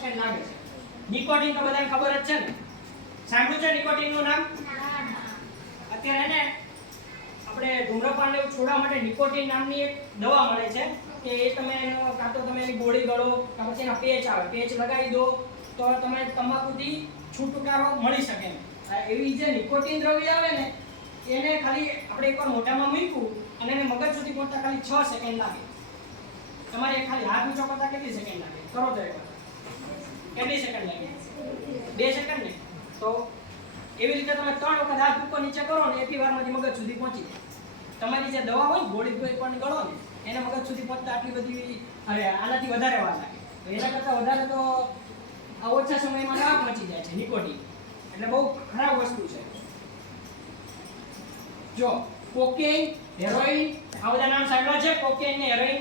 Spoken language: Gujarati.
સેકન્ડ લાગે છે? નિકોટિન તો બધાને ખબર જ છે ને. સાંભળ્યું છે નિકોટિનનું નામ? અત્યારે ને આપણે ધૂમ્રપાન લેવું છોડવા માટે નિકોટિન નામની એક દવા મળે છે કે એ તમે કાં તો તમે એની ગોળી ગળો કાં પછી એના પેચ આવે. પેચ લગાવી દો તો તમે તમાકુથી છુટકારો મળી શકે એવી જે નિકોટિન દ્રવ્ય આવે ને એને ખાલી આપણે એકવાર મોઢામાં મૂક્યું અને એને મગજ સુધી પહોંચતા ખાલી છ સેકન્ડ લાગે. તમારે ખાલી હાથ ઊંચો કરતા કેટલી સેકન્ડ લાગે? કરો તો એકવાર. કેટલી સેકન્ડ લાગે? બે સેકન્ડ ને? તો એવી રીતે તમે ત્રણ વખત હાથ ઉપર નીચે કરો ને એટલી વારમાંથી મગજ સુધી પહોંચી તમારી જે દવા હોય ગોળી કોઈ પણ ગળો ને, એને મગજ સુધી પહોંચતા આટલી બધી હવે આનાથી વધારે વાર લાગે. એના કરતાં વધારે તો આ ઓછા સમયમાં દવા પહોંચી જાય છે નિકોટી એટલે બહુ ખરાબ વસ્તુ છે. જો કોકેન હેરોઇન આ બધા નામ સાંભળ્યા છે? કોકેન ને હેરોઇન